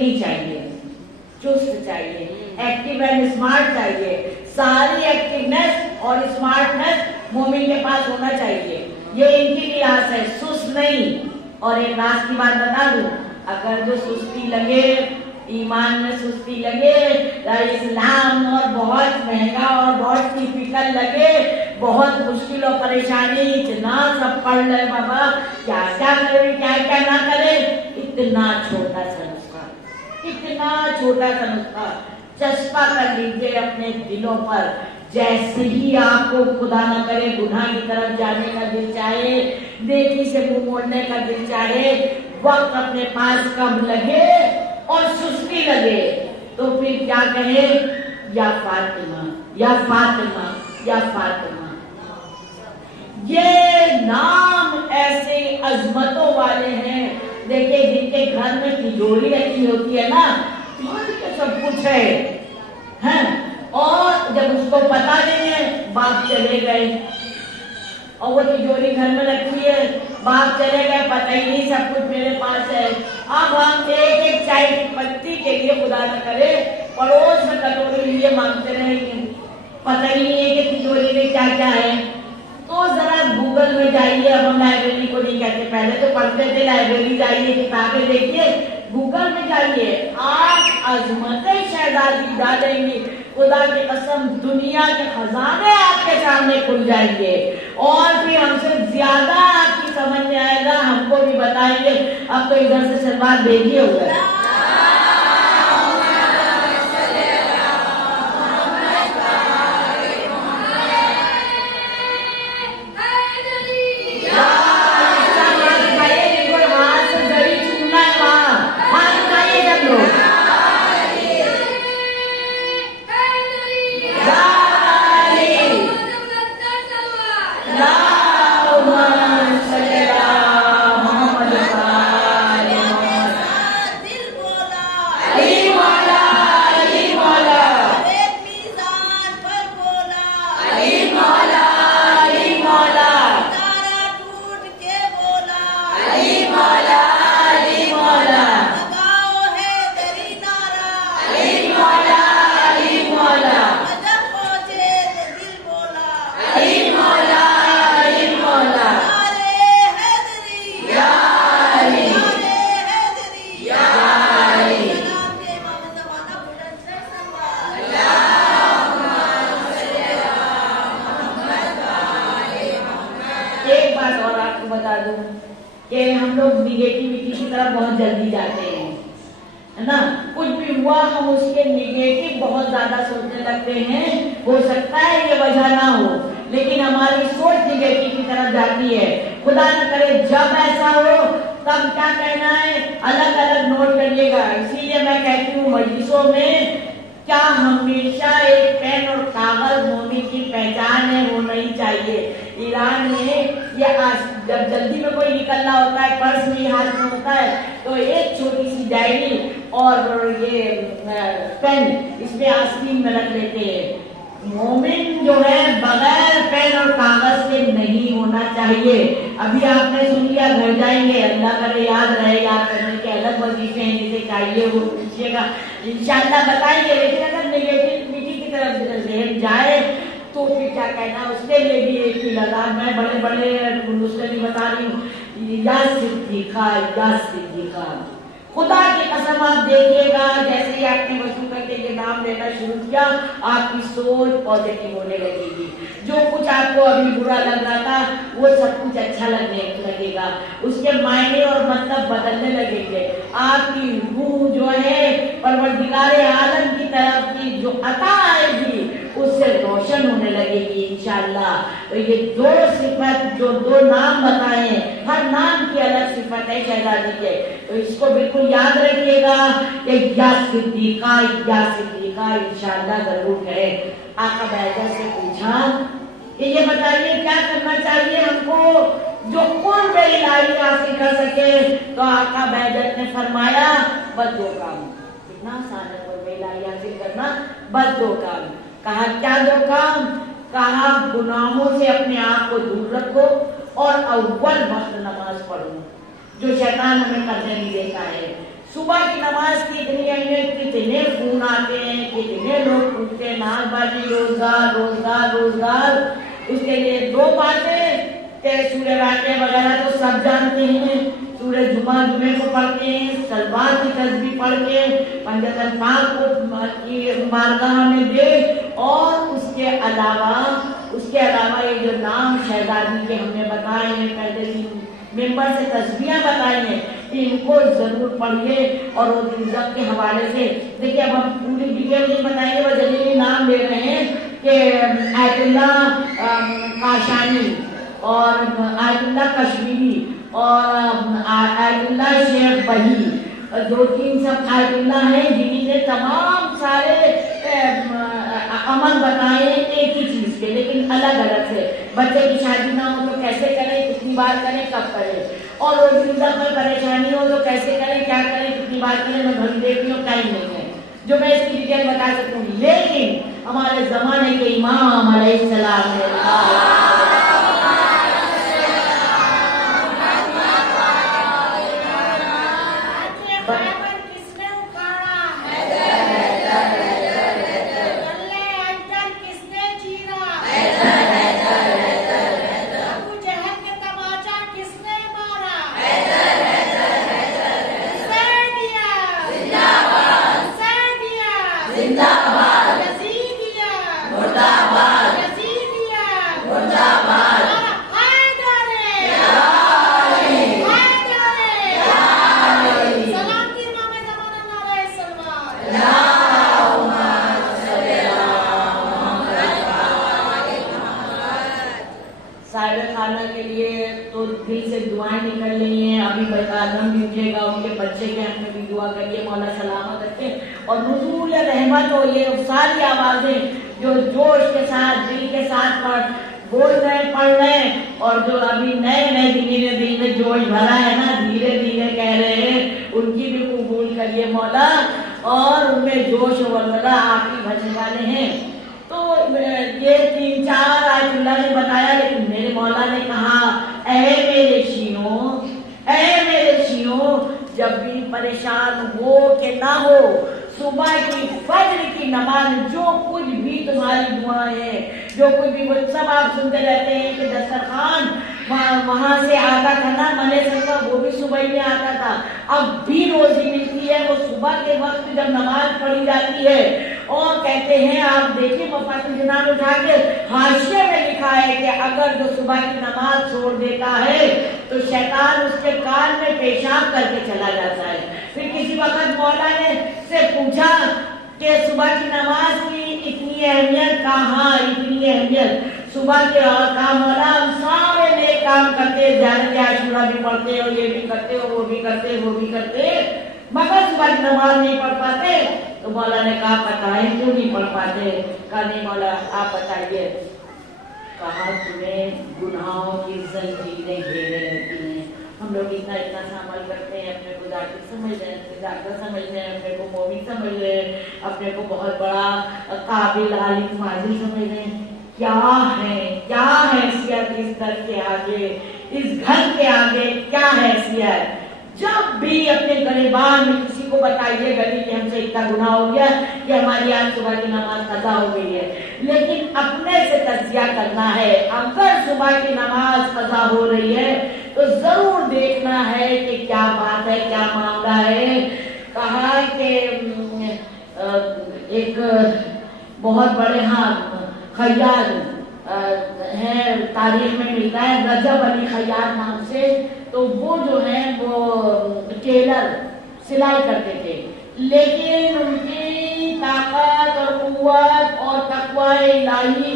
نہیں چاہیے، چست چاہیے، ایکٹیو اینڈ اسمارٹ چاہیے. ساری ایکٹیونیس اور اسمارٹنیس مومن کے پاس ہونا چاہیے. یہ ان کی کلاس ہے، سست نہیں. اور ایک راز کی بات بتا دوں، اگر جو سستی لگے، ایمان میں سستی لگے، اسلام اور بہت مہنگا اور بہت ٹیپیکل لگے، بہت مشکل اور پریشانی، اتنا سب پڑھ لے بابا، کیا کیا کرے کیا کیا نہ کرے، اتنا چھوٹا سا نسخہ، اتنا چھوٹا سا نسخہ چسپا کر لیجیے اپنے دلوں پر. جیسے ہی آپ کو خدا نہ کرے گناہ کی طرف جانے کا دل چاہے، نیکی سے منہ موڑنے کا دل چاہے، وقت اپنے پاس کم لگے اور سستی لگے، تو پھر کیا کہے؟ یا فاطمہ یا فاطمہ یا فاطمہ. یہ نام ایسے عظمتوں والے ہیں. دیکھیں جن کے گھر میں تجوری رکھی ہوتی ہے نا، سب کچھ ہے، اور جب اس کو پتا نہیں ہے، باپ چلے گئے اور وہ تجوری گھر میں رکھی ہے، باپ چلے گئے، پتہ ہی نہیں سب کچھ میرے پاس ہے. اب ہم ایک ایک چائے کی پتی کے لیے خدا نہ کرے پڑوس میں کٹوری لیے مانگتے رہیں گے، پتہ ہی نہیں ہے کہ تجوری میں کیا کیا ہے. تو ذرا گوگل میں جائیے. اب ہم لائبریری کو نہیں کہتے، پہلے تو پڑھتے تھے لائبریری جائیے، کتابیں دیکھیے، گوگل میں جائیے، آپ عظمتیں شہزادی ڈالیں گے، خدا کی قسم دنیا کے خزانے آپ کے سامنے کھل جائیں گے، اور پھر ہم سے زیادہ آپ کی سمجھ میں آئے گا. ہم کو بھی بتائیں گے. اب تو ادھر سے سلمان بھیجیے ہوگا. کہ ہم لوگ نگیٹیوٹی کی طرف بہت جلدی جاتے ہیں، ہے نا. کچھ بھی ہوا ہم اس کے نگیٹو بہت زیادہ سوچنے لگتے ہیں. ہو سکتا ہے یہ وجہ نہ ہو، لیکن ہماری سوچ نگیٹو کی طرف جاتی ہے. خدا نہ کرے جب ایسا ہو تب کیا کہنا ہے، الگ الگ نوٹ کریے گا. اسی لیے میں کہتی ہوں مجلسوں میں کیا ہمیشہ ایک پین اور کاغذ مومن کی پہچان ہے، وہ نہیں چاہیے. ایران میں یہ جب جلدی میں کوئی نکلنا ہوتا ہے، پرس بھی ہاتھ میں ہوتا ہے، تو ایک چھوٹی سی ڈائری اور یہ پین اس میں آستین میں رکھ لیتے ہیں. مومن جو ہے بغیر پین اور کاغذ کے نہیں ہونا چاہیے. ابھی آپ نے سن لیا، گھر جائیں گے، اللہ کرے یاد رہے، یاد کرنے کے الگ وظیفے ہیں، جسے چاہیے وہ پوچھیے گا، انشاءاللہ بتائیں گے. لیکن اگر نگیٹیوٹی کی طرف ذہن جائے تو پھر کیا کہنا، اس کے لیے بھی ایک ہی لگا. میں بڑے بڑے نسخے نہیں بتا رہی ہوں. یا صدیقہ یا صدیقہ، خدا کی قسم آپ دیکھیے گا جیسے ہی آپ نے وضو کر کے یہ نام لینا شروع کیا، آپ کی سوچ پازیٹیو ہونے لگے گی. جو کچھ آپ کو ابھی برا لگ رہا تھا وہ سب کچھ اچھا لگنے لگے گا. اس کے معنی اور مطلب بدلنے لگیں گے. آپ کی روح جو ہے پروردگار عالم کی طرف کی جو عطا آئے گی اس سے روشن ہونے لگے گی انشاءاللہ. تو یہ دو صفت، جو دو نام بتائے ہیں، ہر نام کی الگ صفت ہے شہزادی کے. تو اس کو بالکل یاد رکھیے گا کہ یا صدیقہ یا صدیقہ انشاءاللہ ضرور کہے. آقا بیضہ سے پوچھا کہ یہ بتائیے کیا کرنا چاہیے ہم کو جو قرب الہی حاصل کر سکے. تو آقا بیضہ نے فرمایا بس دو کام. کتنا آسان ہے قرب الہی حاصل کرنا، بس دو کام. کہا کیا دو کام؟ کہا گناہوں سے اپنے آپ کو دور رکھو اور اول وقت نماز پڑھو، جو شیطان ہمیں کرنے نہیں دیتا ہے. صبح کی نماز کی اتنی اہمیت، کتنے فون آتے ہیں، کتنے لوگ پوچھتے ہیں ناز بازی، روزگار روزگار روزگار. اس کے لیے دو باتیں کہ سورہ واقعہ وغیرہ تو سب جانتے ہیں، سورہ جمعے کو پڑھتے ہیں، سلوات کی تسبیح پڑھ کے پنجتن پاک کو بارگاہ میں دے، اور اس کے علاوہ یہ جو نام شہزادی کے ہم نے بتائے ہیں، پہلے ممبر سے تسبیحاں بتائی ہیں، ان کو ضرور پڑھیے. اور روز رزق کے حوالے سے دیکھیے، اب ہم پوری ڈیٹیل نہیں بتائیں گے، وہ جلیلی نام لے رہے ہیں کہ آیت اللہ کاشانی اور آیت اللہ کشمیری اور آیت اللہ شیخ بہی، دو تین سب آیت اللہ ہیں جنہیں نے تمام سارے عمل بتائے ایک ہی چیز کے، لیکن الگ الگ سے. بچے کی شادی نہ ہو تو کیسے کریں، کتنی بار کریں، کب کریں، اور روزی رزق میں پریشانی ہو تو کیسے کریں، کیا کریں، کتنی بار کریں. میں گھر دیکھتی ہوں، ٹائم نہیں ہے جو میں اس کی ڈیٹیل بتا سکوں، لیکن ہمارے زمانے کے امام علیہ السلام نے کے لیے تو دل سے دعائیں نکل رہی ہیں. ابھی آدم بھی اٹھے گا، ان کے بچے کے حق میں بھی دعا کریے مولا سلامت رکھے اور نزول رحمت ہو. یہ ساری آوازیں جو جوش کے ساتھ دل کے ساتھ بول رہے پڑھ رہے ہیں، اور جو ابھی نئے دل میں جوش بھرا ہے نا، دھیرے دھیرے کہہ رہے ہیں، ان کی بھی قبول کریے مولا، اور ان میں جوش و ولولہ آپ کی بھجنے والے ہیں. تو یہ 3-4 آیت اللہ نے بتایا، لیکن میرے مولا نے کہا اے میرے شیعوں، جب بھی پریشان ہو کہ نہ ہو، صبح کی فجر کی نماز، جو کچھ بھی تمہاری دعائیں ہیں، جو کچھ بھی، وہ سب آپ سنتے رہتے ہیں کہ دسترخوان وہاں سے آتا تھا نا، منے سکتا وہ بھی صبح میں آتا تھا. اب بھی روزی ملتی ہے، وہ صبح کے وقت جب نماز پڑھی جاتی ہے. اور کہتے ہیں، آپ دیکھیں مفاتیح الجنان اٹھا کے حاشیے میں لکھا ہے کہ اگر جو صبح کی نماز چھوڑ دیتا ہے تو شیطان اس کے کان میں پیشاب کر کے چلا جاتا ہے. پھر کسی وقت مولا نے سے پوچھا کہ صبح کی نماز کی اتنی اہمیت کہاں، اتنی اہمیت صبح کے، اور کہا مولا ہم سارے نیک کام کرتے، زیادہ عاشورہ بھی پڑھتے اور یہ بھی کرتے اور وہ بھی کرتے، مگر صبح کی نماز نہیں پڑھ پاتے. تو مولا نے کہا بتائیں کیوں نہیں پڑھ پاتے؟ کہا نہیں مولا آپ بتائیے. کہا تمہیں گناہوں کی زنجیریں گھیرے رہتی ہیں. ہم لوگ اتنا سا عمل کرتے ہیں، اپنے کو ذاکر سمجھ رہے ہیں، ذاکر سمجھ رہے ہیں، اپنے کو مومن سمجھ رہے ہیں، اپنے کو بہت بڑا قابل عالم فاضل سمجھ رہے ہیں. کیا حیثیت اس در کے آگے، اس گھر کے آگے کیا حیثیت؟ جب بھی اپنے گریبان میں کسی کو بتائیے گلی کہ ہم سے اتنا گناہ ہو گیا کہ ہماری آج صبح کی نماز قضا ہو گئی ہے، لیکن اپنے سے تجزیہ کرنا ہے. اگر صبح کی نماز قضا ہو رہی ہے تو ضرور دیکھنا ہے کہ کیا بات ہے، کیا معاملہ ہے. کہا کہ ایک بہت بڑے خیاط ہے، تاریخ میں ملتا ہے رجب علی خیاط نام سے. تو وہ جو ہیں وہ ٹیلر سلائی کرتے تھے، لیکن ان کی طاقت اور قوت اور تقوی الہی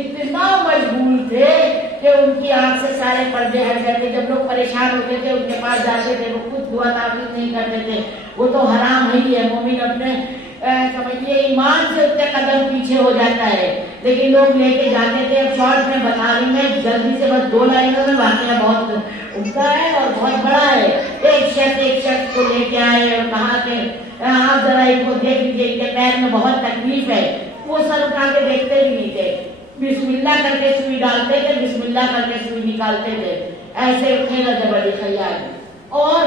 اتنا مشغول تھے کہ ان کی آنکھ سے سارے پردے ہٹ جاتے. جب لوگ پریشان ہوتے تھے ان کے پاس جاتے تھے، وہ خود دعا تعویذ نہیں کرتے تھے. وہ تو حرام ہی ہے، مومن اپنے سمجھیے ایمان سے اتنے قدم پیچھے ہو جاتا ہے، لیکن لوگ لے کے جاتے تھے. اب شارٹ میں بتا رہی میں جلدی سے، بس 2 لائنوں میں واقعہ بہت عمدہ ہے اور بہت بڑا ہے. ایک شخص کو لے کے آئے اور کہا کہ آپ ذرا ان کو دیکھ لیجیے، ان کے پیر میں بہت تکلیف ہے. وہ سر اٹھا کے دیکھتے بھی نہیں تھے، بسم اللہ کر کے سوئی ڈالتے تھے، بسم اللہ کر کے سوئی نکالتے تھے. ایسے اٹھے رجب علی خیاط اور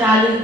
40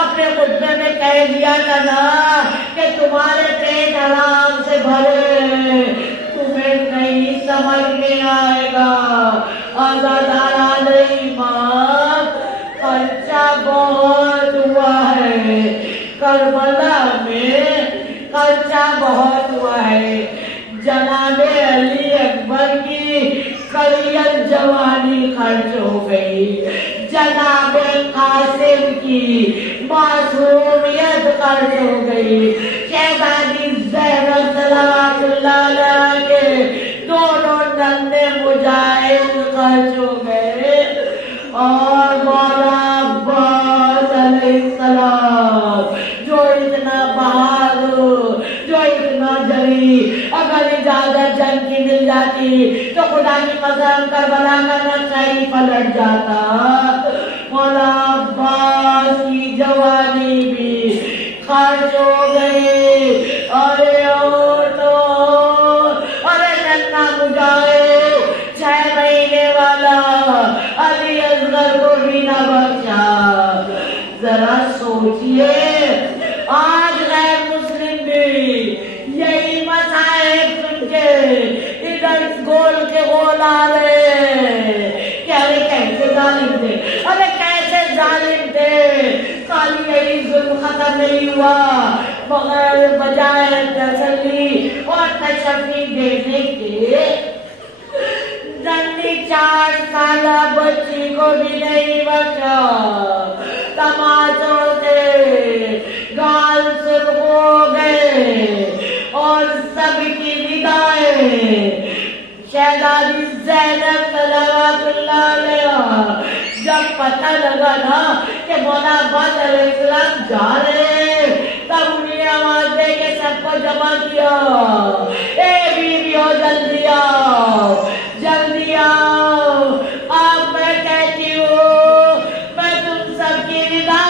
اپنے خطبے میں کہہ دیا تھا نا کہ تمہارے پیٹ حرام سے بھرے، تمہیں نہیں سمجھ میں آئے گا۔ آزاداران ایمان، خرچہ بہت ہوا ہے کربلا میں، خرچہ بہت ہوا ہے۔ جناب علی اکبر کی قلیت جوانی خرچ ہو گئی، جناب قاسم کی معصومیت خرچ ہو گئی، شہزادی زینب صلوات اللہ علیہ کے دونوں نندے مجاہد خرچ ہو گئے، اور مولا عباس علیہ السلام جو اتنا بہادر، جو اتنا جری، اگر اجازت جنگ کی مل جاتی تو خدا کی قسم کربلا کا نقشہ ہی پلٹ جاتا۔ مولا عباس کی جوانی بھی خرچ ہو گئی، ارے ارے ننا مجاہد 6 مہینے والا علی اصغر کو بھی نہ بخشا۔ ذرا سوچئے، آج غیر مسلم بھی یہی مصائب سن کے ادھر گول کے گول آ رہے کہ ارے کیسے ظالم تھے، ارے کیسے ظالم تھے، خالی یہی ظلم ختم نہیں ہوا مگر بجائے تسلی اور تشفی دینے کے ننھی 4 سالہ بچی کو بھی نہیں بچا، تماچوں سے گال سرخ ہو گئے اور سب کی نگاہیں شہزادی زینب صلوات اللہ علیہ جب پتہ لگا نا کہ مولا عباس علیہ السلام جا رہے، تب انہیں آواز دے کے سب کو جمع کیا، اے بیویوں جلدی آؤ، جلدی آؤ، اب میں کہتی ہوں میں تم سب کی رضا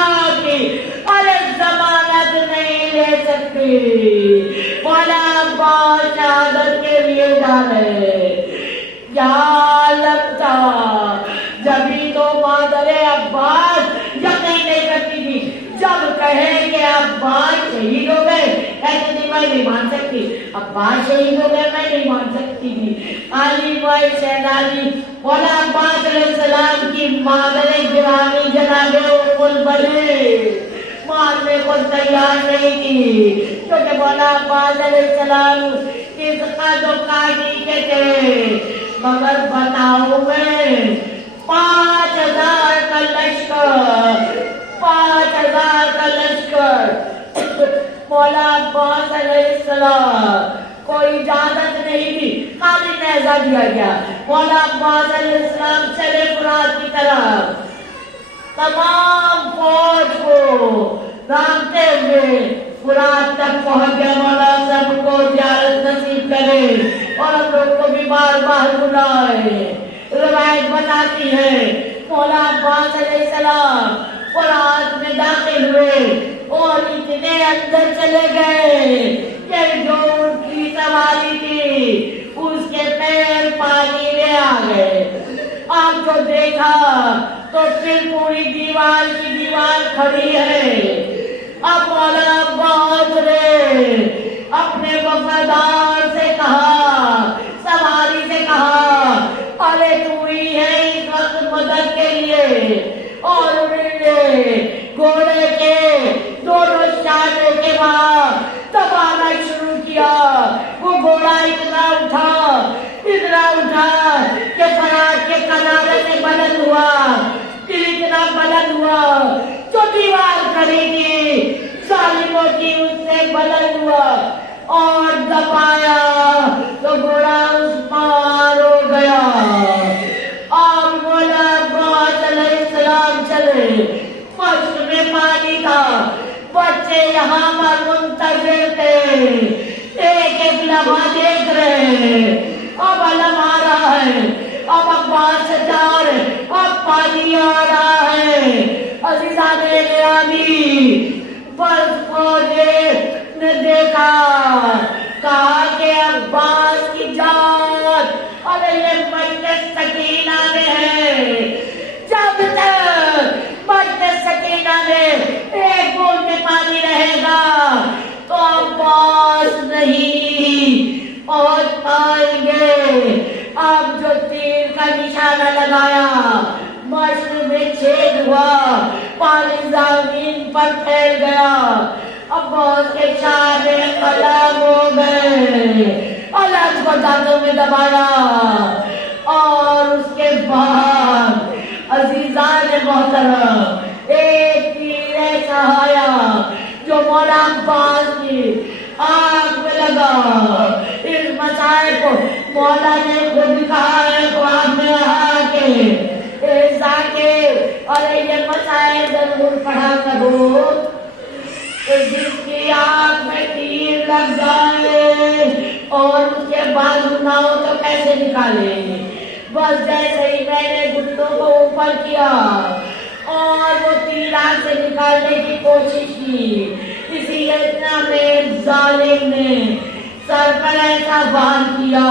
کی ارے ضمانت نہیں لے سکتی۔ مولا عباس شہادت کے لیے جا رہے، کیا لگتا جبھی تو مادر عباس یقین نہیں کرتی تھی، جب کہے کہ عباس شہید ہو گئے کہتی تھی میں نہیں مان سکتی، عباس شہید ہو گئے میں نہیں مان سکتی تھی۔ علی بھائی شہزادی مولا عباس علیہ السلام کی مادر گرامی جناب ام البنین ماننے کو تیار نہیں تھی، کیونکہ مولا عباس علیہ السلام اس قد و قامت کے تھے، مگر بتاؤ میں 5000 کا لشکر، 5000 کا لشکر مولا عباس علیہ السلام کوئی اجازت نہیں دی، خالی نیزہ دیا گیا، مولا عباس علیہ السلام چلے فرات کی طرف، تمام فوج کو رامتے ہوئے فرات تک پہنچ گیا۔ مولا سب کو زیارت نصیب کرے اور ہم لوگ کو بھی بار بار بلائے۔ روایت بتاتی ہے مولا عباس علیہ السلام فرات میں داخل ہوئے اور اتنے اندر چلے گئے کہ جو ان کی سواری تھی اس کے پیر پانی میں آ گئے۔ آپ کو دیکھا تو پھر پوری دیوار کی دیوار کھڑی ہے۔ اب مولا عباس نے اپنے وفادار سے کہا، سواری سے کہا، ارے تو ہی ہے اس وقت مدد کے لیے، اور انہوں نے گھوڑے کے دونوں شانے کے بعد دبانا شروع کیا۔ وہ گھوڑا اتنا اٹھا کہ فرات کے کنارے سے بلند ہوا، پھر اتنا بلند ہوا جو دیوار کھڑی تھی ظالموں کی اس سے بلند ہوا، اور دبایا تو گھوڑا اس پار ہو گیا۔ اور مولا عباس علیہ السلام چلے، مشق میں پانی تھا، بچے یہاں پر منتظر تھے، ایک ایک لمحہ دیکھ رہے، اب علم آ رہا ہے، اب عباس سے جا رہے، اب پانی آ رہا ہے۔ عزیزان گرامی، بس فوجی نے دیکھا، کہا کہ عباس کی جان ارے یہ مجلس سکینہ میں ہے، جب تک مجلس سکینہ اب جو تیر کا نشانہ لگایا مشرق میں چھید ہوا، پانی زمین پر پھیل گیا، عباس کے شاہ قلم ہو گئے، پلنگ کو دانتوں میں دبایا، اور اس کے بعد عزیزان محترم ایک تیر ایسا آیا جو مولا عباس کی آنکھ میں لگا۔ اس مسائل کو مولا نے خود کہا ہے قرآن میں آ کے ایسا کہ اور یہ مسائل ضرور پڑھا کرو کہ جس کی آنکھ میں تیر لگ جائے اور اس کے بازو نہ ہو تو کیسے نکالے۔ بس جیسے ہی میں نے گھٹنوں کو اوپر کیا اور وہ تیر آنکھ سے نکالنے کی کوشش کی، اسی اتنا میں ظالم نے سر پر ایسا وار کیا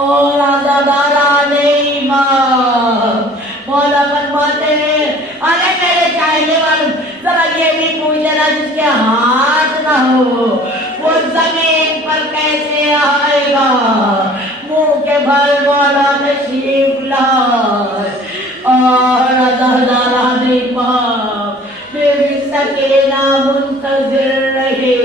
اور عزاداران ایمان مولا فرماتے ہیں ارے میرے چاہنے والوں ذرا یہ بھی پوچھ لینا جس کے ہاتھ نہ ہو وہ زمین پر کیسے آئے گا۔ منہ کے بھر مولا تشریف لائے اور عزاداران ایمان میری سکینہ منتظر رہے۔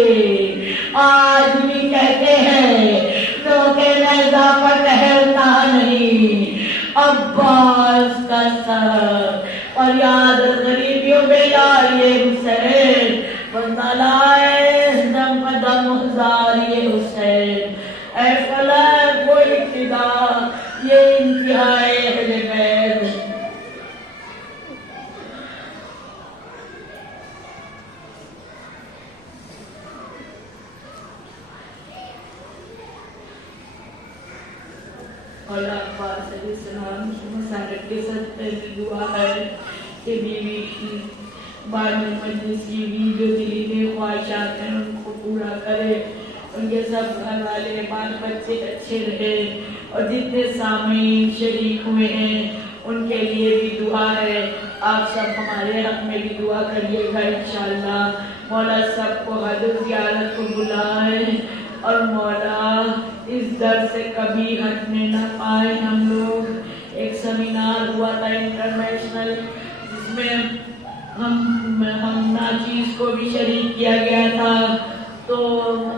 آج بھی کہتے ہیں روکے نیزہ پر ٹہلتا نہیں عباس کا سر، اور یاد غریبیوں میں لائے حسین بندہ لائے دم قدم ہزاری حسین۔ اے فلک وہ ابتدا یہ انتہائے اہل بیت۔ مولا عباس علیہ السلام مسارت کے ساتھ پہلی دعا ہے کہ بیوی کی بعد میں مجلس کی بھی جو دلی میں خواہشات ہیں ان کو پورا کرے، ان کے سب گھر والے بال بچے اچھے رہے، اور جتنے سامعین شریک ہوئے ہیں ان کے لیے بھی دعا ہے۔ آپ سب ہمارے حق میں بھی دعا کریے گا انشاءاللہ۔ مولا سب کو حضور زیارت کو بلائے اور مولا اس در سے کبھی ہٹنے نہ پائے ہم لوگ۔ ایک سیمینار ہوا تھا انٹرنیشنل جس میں ہم ناچیز کو بھی شریک کیا گیا تھا، تو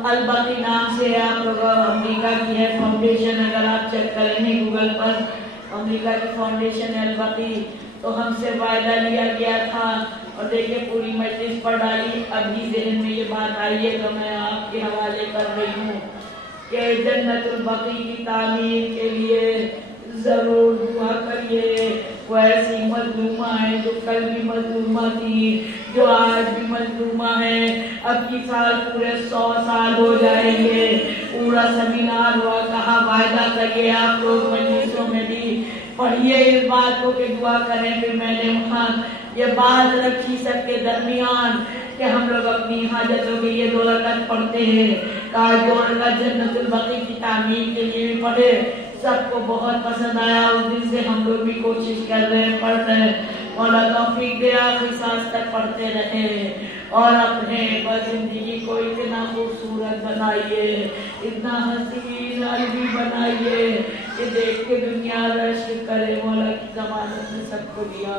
البقی نام سے آپ لوگ امریکہ کی ہے فاؤنڈیشن، اگر آپ چیک کریں گے گوگل پر امریکہ کی فاؤنڈیشن ہے البقی، تو ہم سے وعدہ لیا گیا تھا اور دیکھیں پوری مجلس پر ڈالی، ابھی ذہن میں یہ بات آئی ہے تو میں آپ کے حوالے کر رہی ہوں کہ جنت البقی کی تعمیر کے لیے ضرور دعا کریے۔ وہ ایسی مظلومہ ہیں جو کل بھی مظلومہ تھی، جو آج بھی مظلومہ ہے، اب کی سال پورے 100 سال ہو جائیں گے، پورا سیمینار ہوا، کہا وعدہ کریے آپ لوگ مجلسوں میں بھی پڑھیے اس بات کو کہ دعا کریں۔ پھر میں نے وہاں یہ بات رکھی سب کے درمیان کہ ہم لوگ اپنی حاجتوں کے لیے 2 رکعت پڑھتے ہیں، کاش 2 رکعت جنت البقی کی تعمیر کے لیے بھی پڑھے۔ سب کو بہت پسند آیا، اس دن سے ہم لوگ بھی کوشش کر رہے ہیں، پڑھ رہے ہیں۔ مولا توفیق دے آخری سانس تک پڑھتے رہے اور اپنے زندگی کو اتنا خوبصورت بنائیے، اتنا حسین عربی بنائیے کہ دیکھ کے دنیا رشک کرے۔ مولا کی ضمانت نے سب کو دیا۔